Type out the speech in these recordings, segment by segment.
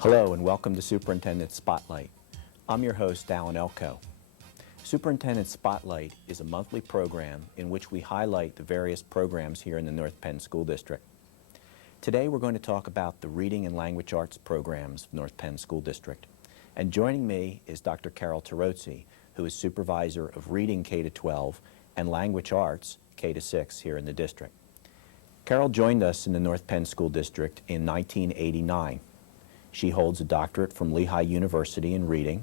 Hello and welcome to Superintendent Spotlight. I'm your host, Alan Elko. Superintendent Spotlight is a monthly program in which we highlight the various programs here in the North Penn School District. Today we're going to talk about the Reading and Language Arts programs of North Penn School District. And joining me is Dr. Carol Tarozzi, who is Supervisor of Reading K-12 and Language Arts K-6 here in the district. Carol joined us in the North Penn School District in 1989. She holds a doctorate from Lehigh University in reading,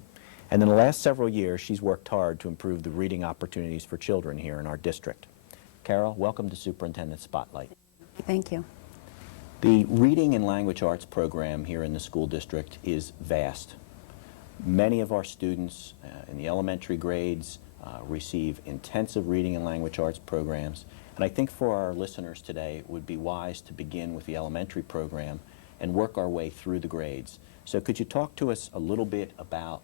and in the last several years she's worked hard to improve the reading opportunities for children here in our district. Carol, welcome to Superintendent Spotlight. Thank you. The Reading and Language Arts program here in the school district is vast. Many of our students in the elementary grades receive intensive reading and language arts programs, and I think for our listeners today it would be wise to begin with the elementary program and work our way through the grades. So could you talk to us a little bit about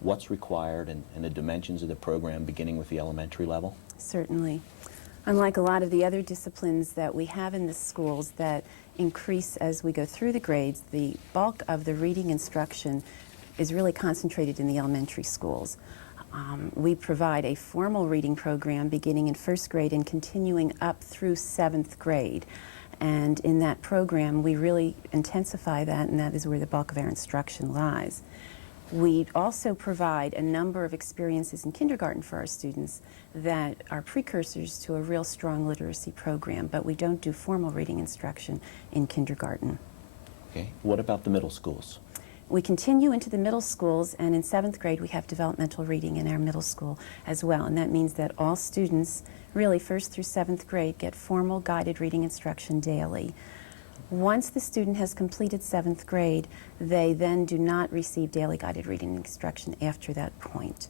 what's required and the dimensions of the program beginning with the elementary level? Certainly. Unlike a lot of the other disciplines that we have in the schools that increase as we go through the grades, the bulk of the reading instruction is really concentrated in the elementary schools. We provide a formal reading program beginning in first grade and continuing up through seventh grade. And in that program, we really intensify that, and that is where the bulk of our instruction lies. We also provide a number of experiences in kindergarten for our students that are precursors to a real strong literacy program, but we don't do formal reading instruction in kindergarten. Okay. What about the middle schools? We continue into the middle schools, and in seventh grade we have developmental reading in our middle school as well, and that means that all students, really first through seventh grade, get formal guided reading instruction daily. Once the student has completed seventh grade, they then do not receive daily guided reading instruction after that point.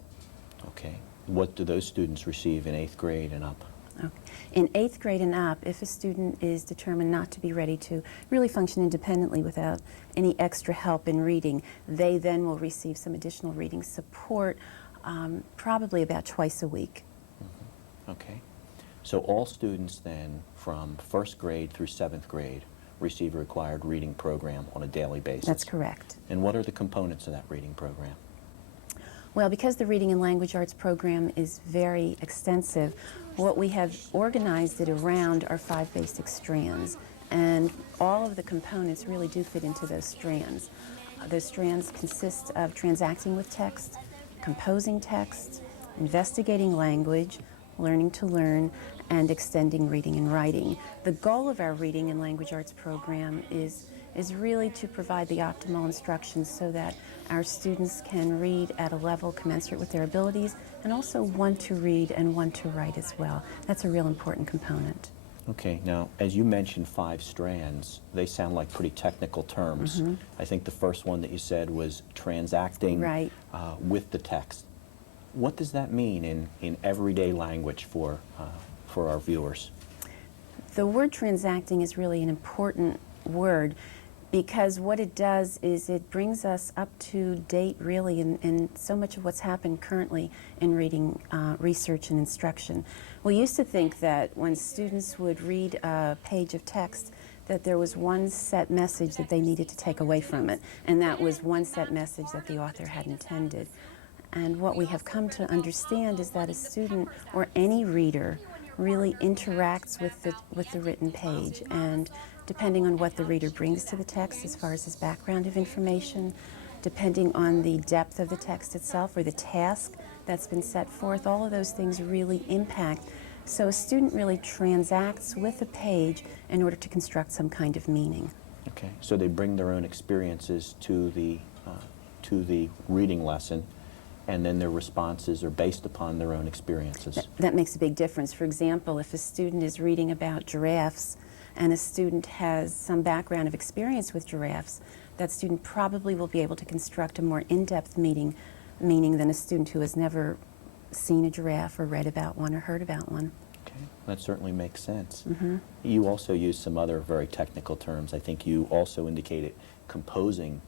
Okay. What do those students receive in eighth grade and up? Okay. In eighth grade and up, if a student is determined not to be ready to really function independently without any extra help in reading, they then will receive some additional reading support, probably about twice a week. Mm-hmm. Okay. So all students then from first grade through seventh grade receive a required reading program on a daily basis? That's correct. And what are the components of that reading program? Well, because the Reading and Language Arts program is very extensive, what we have organized it around are 5 basic strands, and all of the components really do fit into those strands. Those strands consist of transacting with text, composing text, investigating language, learning to learn, and extending reading and writing. The goal of our Reading and Language Arts program is really to provide the optimal instruction so that our students can read at a level commensurate with their abilities and also want to read and want to write as well. That's a real important component. Okay, now as you mentioned 5 strands, they sound like pretty technical terms. Mm-hmm. I think the first one that you said was transacting right. With the text. What does that mean in everyday language for our viewers? The word transacting is really an important word because what it does is it brings us up to date really in so much of what's happened currently in reading research and instruction. We used to think that when students would read a page of text that there was one set message that they needed to take away from it, and that was one set message that the author had intended. And what we have come to understand is that a student or any reader really interacts with the written page, and depending on what the reader brings to the text as far as his background of information, depending on the depth of the text itself or the task that's been set forth, all of those things really impact. So a student really transacts with the page in order to construct some kind of meaning. Okay, so they bring their own experiences to the reading lesson, and then their responses are based upon their own experiences. That makes a big difference. For example, if a student is reading about giraffes and a student has some background of experience with giraffes, that student probably will be able to construct a more in-depth meaning than a student who has never seen a giraffe or read about one or heard about one. Okay, that certainly makes sense. Mm-hmm. You also use some other very technical terms. I think you also indicated composing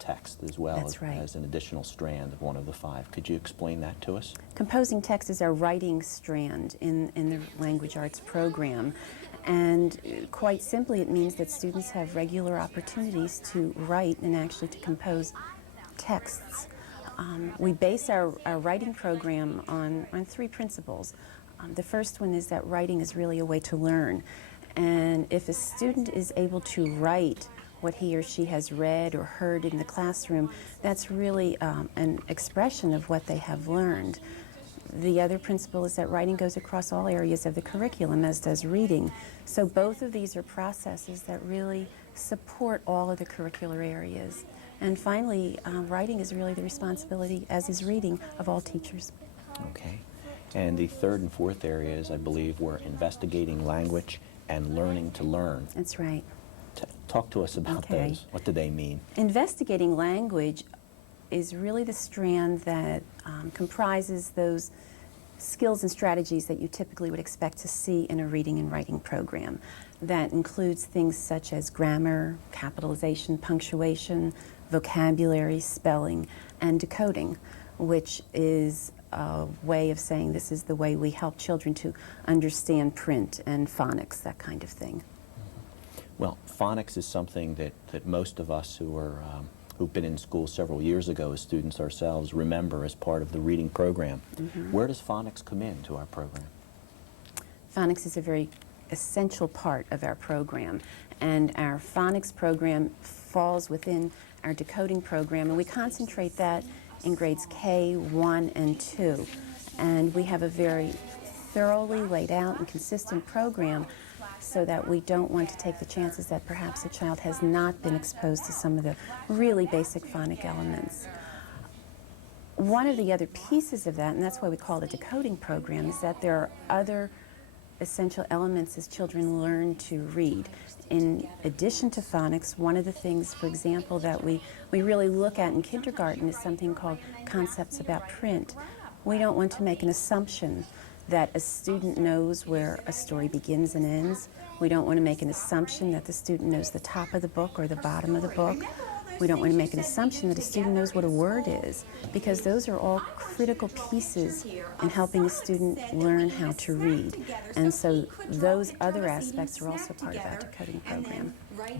text as well. That's right. As an additional strand of one of the 5. Could you explain that to us? Composing text is our writing strand in the language arts program. And quite simply, it means that students have regular opportunities to write and actually to compose texts. We base our writing program on three principles. The first one is that writing is really a way to learn. And if a student is able to write what he or she has read or heard in the classroom, that's really an expression of what they have learned. The other principle is that writing goes across all areas of the curriculum, as does reading. So both of these are processes that really support all of the curricular areas. And finally, writing is really the responsibility, as is reading, of all teachers. Okay. And the third and fourth areas, I believe, were investigating language and learning to learn. That's right. Talk to us about those. What do they mean? Investigating language is really the strand that comprises those skills and strategies that you typically would expect to see in a reading and writing program. That includes things such as grammar, capitalization, punctuation, vocabulary, spelling, and decoding, which is a way of saying this is the way we help children to understand print and phonics, that kind of thing. Well, phonics is something that most of us who've been in school several years ago as students ourselves remember as part of the reading program. Where does phonics come into our program? Phonics is a very essential part of our program, and our phonics program falls within our decoding program, and we concentrate that in grades K, 1, and 2. And we have a very thoroughly laid out and consistent program so that we don't want to take the chances that perhaps a child has not been exposed to some of the really basic phonic elements. One of the other pieces of that, and that's why we call it a decoding program, is that there are other essential elements as children learn to read. In addition to phonics, one of the things, for example, that we really look at in kindergarten is something called concepts about print. We don't want to make an assumption that a student knows where a story begins and ends. We don't want to make an assumption that the student knows the top of the book or the bottom of the book. We don't want to make an assumption that a student knows what a word is, because those are all critical pieces in helping a student learn how to read. And so those other aspects are also part of our decoding program.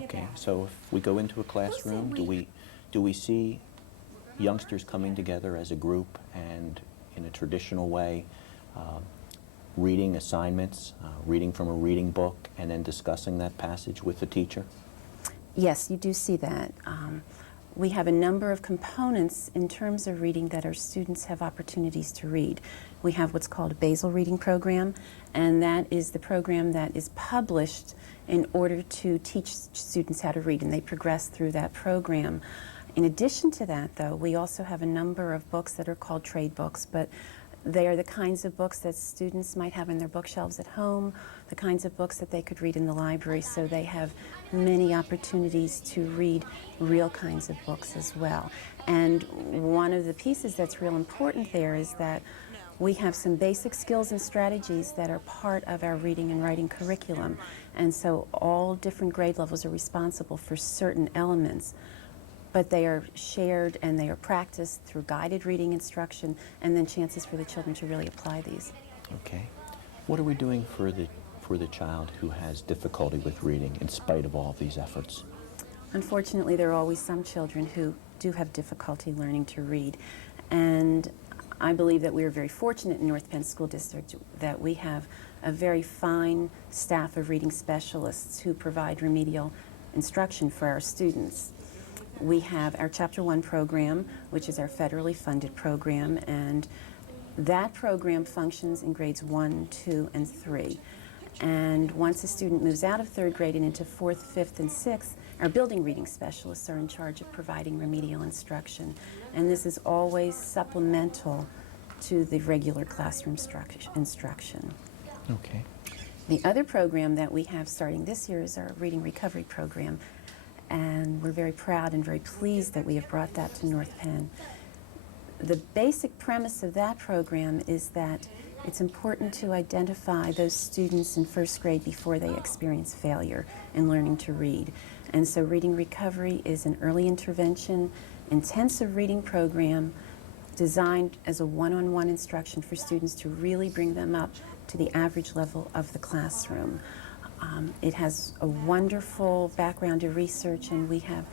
Okay, so if we go into a classroom, do we see youngsters coming together as a group and in a traditional way reading assignments, reading from a reading book, and then discussing that passage with the teacher? Yes, you do see that. We have a number of components in terms of reading that our students have opportunities to read. We have what's called a basal reading program, and that is the program that is published in order to teach students how to read, and they progress through that program. In addition to that, though, we also have a number of books that are called trade books, but they are the kinds of books that students might have in their bookshelves at home, the kinds of books that they could read in the library, so they have many opportunities to read real kinds of books as well. And one of the pieces that's real important there is that we have some basic skills and strategies that are part of our reading and writing curriculum. And so all different grade levels are responsible for certain elements, but they are shared and they are practiced through guided reading instruction, and then chances for the children to really apply these. Okay. What are we doing for the child who has difficulty with reading in spite of all of these efforts? Unfortunately, there are always some children who do have difficulty learning to read, and I believe that we are very fortunate in North Penn School District that we have a very fine staff of reading specialists who provide remedial instruction for our students. We have our Chapter 1 program, which is our federally funded program, and that program functions in grades 1, 2, and 3. And once a student moves out of 3rd grade and into 4th, 5th, and 6th, our building reading specialists are in charge of providing remedial instruction. And this is always supplemental to the regular classroom instruction. Okay. The other program that we have starting this year is our reading recovery program. And we're very proud and very pleased that we have brought that to North Penn. The basic premise of that program is that it's important to identify those students in 1st grade before they experience failure in learning to read. And so reading recovery is an early intervention, intensive reading program designed as a one-on-one instruction for students to really bring them up to the average level of the classroom. It has a wonderful background in research, and we have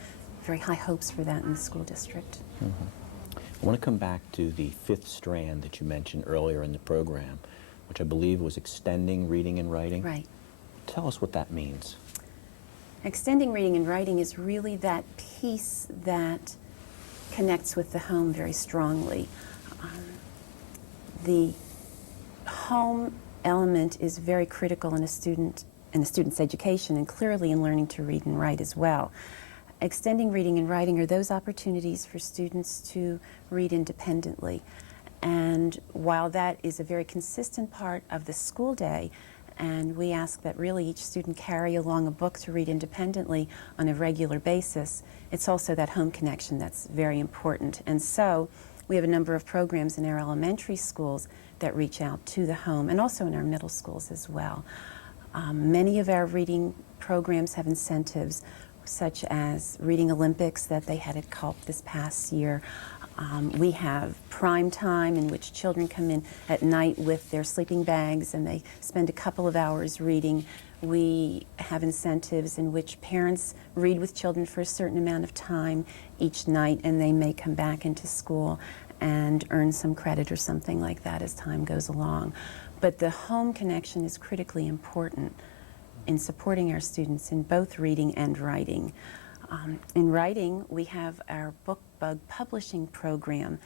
very high hopes for that in the school district. I want to come back to the fifth strand that you mentioned earlier in the program, which I believe was extending reading and writing. Right. Tell us what that means. Extending reading and writing is really that piece that connects with the home very strongly. The home element is very critical in a student's education, and clearly in learning to read and write as well. Extending reading and writing are those opportunities for students to read independently. And while that is a very consistent part of the school day, and we ask that really each student carry along a book to read independently on a regular basis, it's also that home connection that's very important. And so we have a number of programs in our elementary schools that reach out to the home, and also in our middle schools as well. Many of our reading programs have incentives, such as Reading Olympics that they had at Culp this past year. We have prime time in which children come in at night with their sleeping bags and they spend a couple of hours reading. We have incentives in which parents read with children for a certain amount of time each night, and they may come back into school and earn some credit or something like that as time goes along. But the home connection is critically important in supporting our students in both reading and writing. In writing, we have our Book Bug publishing program,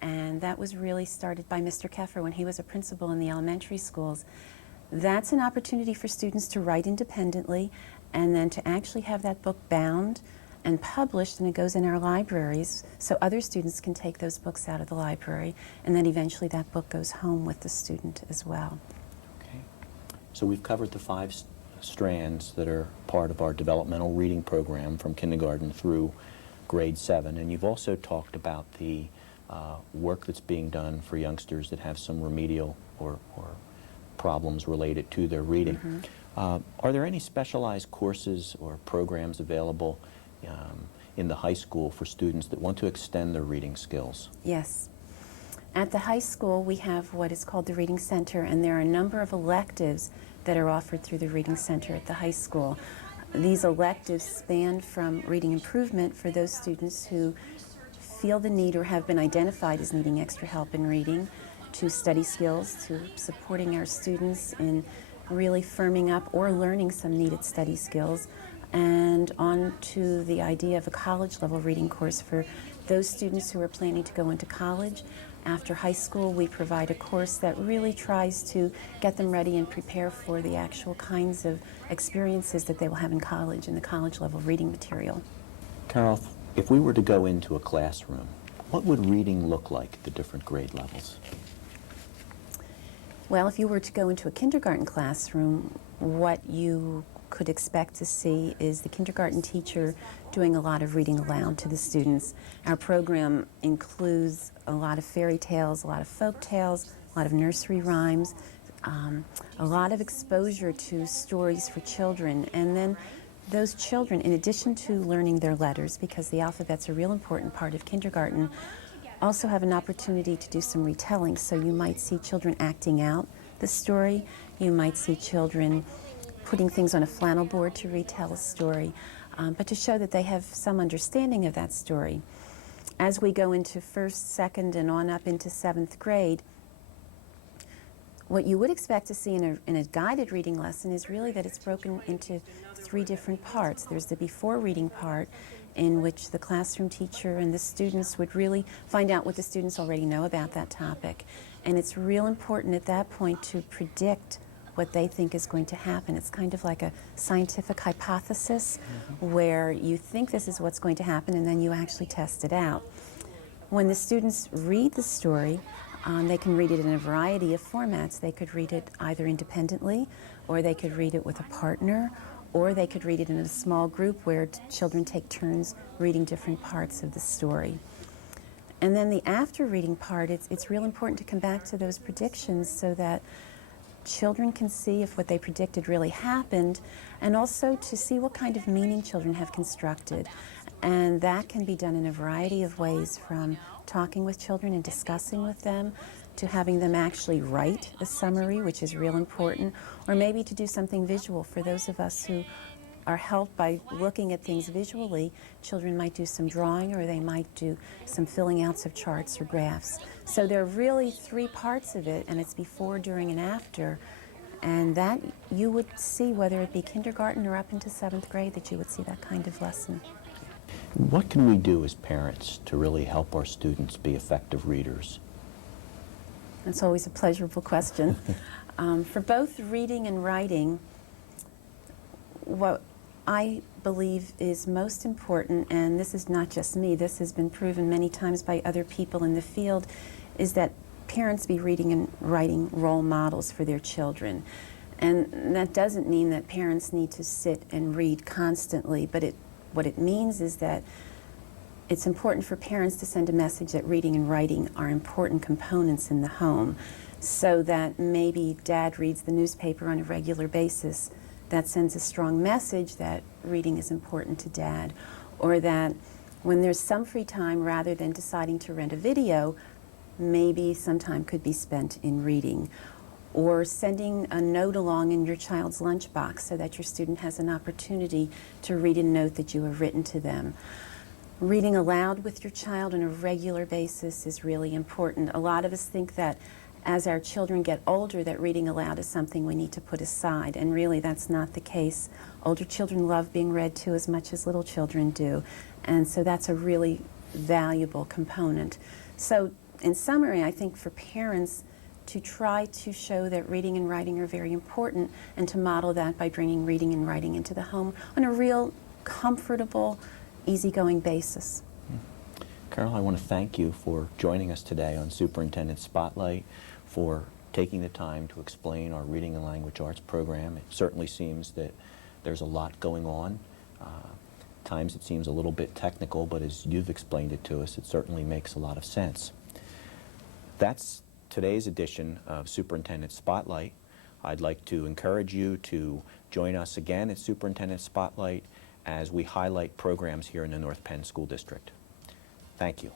and that was really started by Mr. Keffer when he was a principal in the elementary schools. That's an opportunity for students to write independently and then to actually have that book bound and published, and it goes in our libraries so other students can take those books out of the library, and then eventually that book goes home with the student as well. Okay. So we've covered the five strands that are part of our developmental reading program from kindergarten through grade 7, and you've also talked about the work that's being done for youngsters that have some remedial or problems related to their reading. Are there any specialized courses or programs available in the high school for students that want to extend their reading skills? Yes. At the high school, we have what is called the Reading Center, and there are a number of electives that are offered through the Reading Center at the high school. These electives span from reading improvement for those students who feel the need or have been identified as needing extra help in reading, to study skills, to supporting our students in really firming up or learning some needed study skills, and on to the idea of a college-level reading course for those students who are planning to go into college. After high school, we provide a course that really tries to get them ready and prepare for the actual kinds of experiences that they will have in college and the college-level reading material. Carol, if we were to go into a classroom, what would reading look like at the different grade levels? Well, if you were to go into a kindergarten classroom, what you could expect to see is the kindergarten teacher doing a lot of reading aloud to the students. Our program includes a lot of fairy tales, a lot of folk tales, a lot of nursery rhymes, a lot of exposure to stories for children. And then those children, in addition to learning their letters, because the alphabet's a real important part of kindergarten, also have an opportunity to do some retelling. So you might see children acting out the story. You might see children putting things on a flannel board to retell a story, but to show that they have some understanding of that story. As we go into first, second, and on up into 7th grade, what you would expect to see in a guided reading lesson is really that it's broken into 3 different parts. There's the before reading part, in which the classroom teacher and the students would really find out what the students already know about that topic. And it's real important at that point to predict what they think is going to happen. It's kind of like a scientific hypothesis where you think this is what's going to happen and then you actually test it out. When the students read the story, they can read it in a variety of formats. They could read it either independently, or they could read it with a partner, or they could read it in a small group where children take turns reading different parts of the story. And then the after reading part, it's real important to come back to those predictions so that children can see if what they predicted really happened, and also to see what kind of meaning children have constructed. And that can be done in a variety of ways, from talking with children and discussing with them, to having them actually write a summary, which is real important, or maybe to do something visual. For those of us who are helped by looking at things visually, children might do some drawing or they might do some filling outs of charts or graphs. So there are really 3 parts of it, and it's before, during, and after. And that you would see, whether it be kindergarten or up into 7th grade, that you would see that kind of lesson. What can we do as parents to really help our students be effective readers? That's always a pleasurable question. For both reading and writing, what I believe is most important, and this is not just me, this has been proven many times by other people in the field, is that parents be reading and writing role models for their children. And that doesn't mean that parents need to sit and read constantly, but what it means is that it's important for parents to send a message that reading and writing are important components in the home, so that maybe dad reads the newspaper on a regular basis. That sends a strong message that reading is important to dad, or that when there's some free time, rather than deciding to rent a video, maybe some time could be spent in reading, or sending a note along in your child's lunchbox so that your student has an opportunity to read a note that you have written to them. Reading aloud with your child on a regular basis is really important. A lot of us think that as our children get older, that reading aloud is something we need to put aside, and really that's not the case. Older children love being read to as much as little children do, and so that's a really valuable component. So in summary, I think for parents to try to show that reading and writing are very important, and to model that by bringing reading and writing into the home on a real comfortable, easygoing basis. Carol, I want to thank you for joining us today on Superintendent Spotlight, for taking the time to explain our Reading and Language Arts program. It certainly seems that there's a lot going on. Times it seems a little bit technical, but as you've explained it to us, it certainly makes a lot of sense. That's today's edition of Superintendent Spotlight. I'd like to encourage you to join us again at Superintendent Spotlight as we highlight programs here in the North Penn School District. Thank you.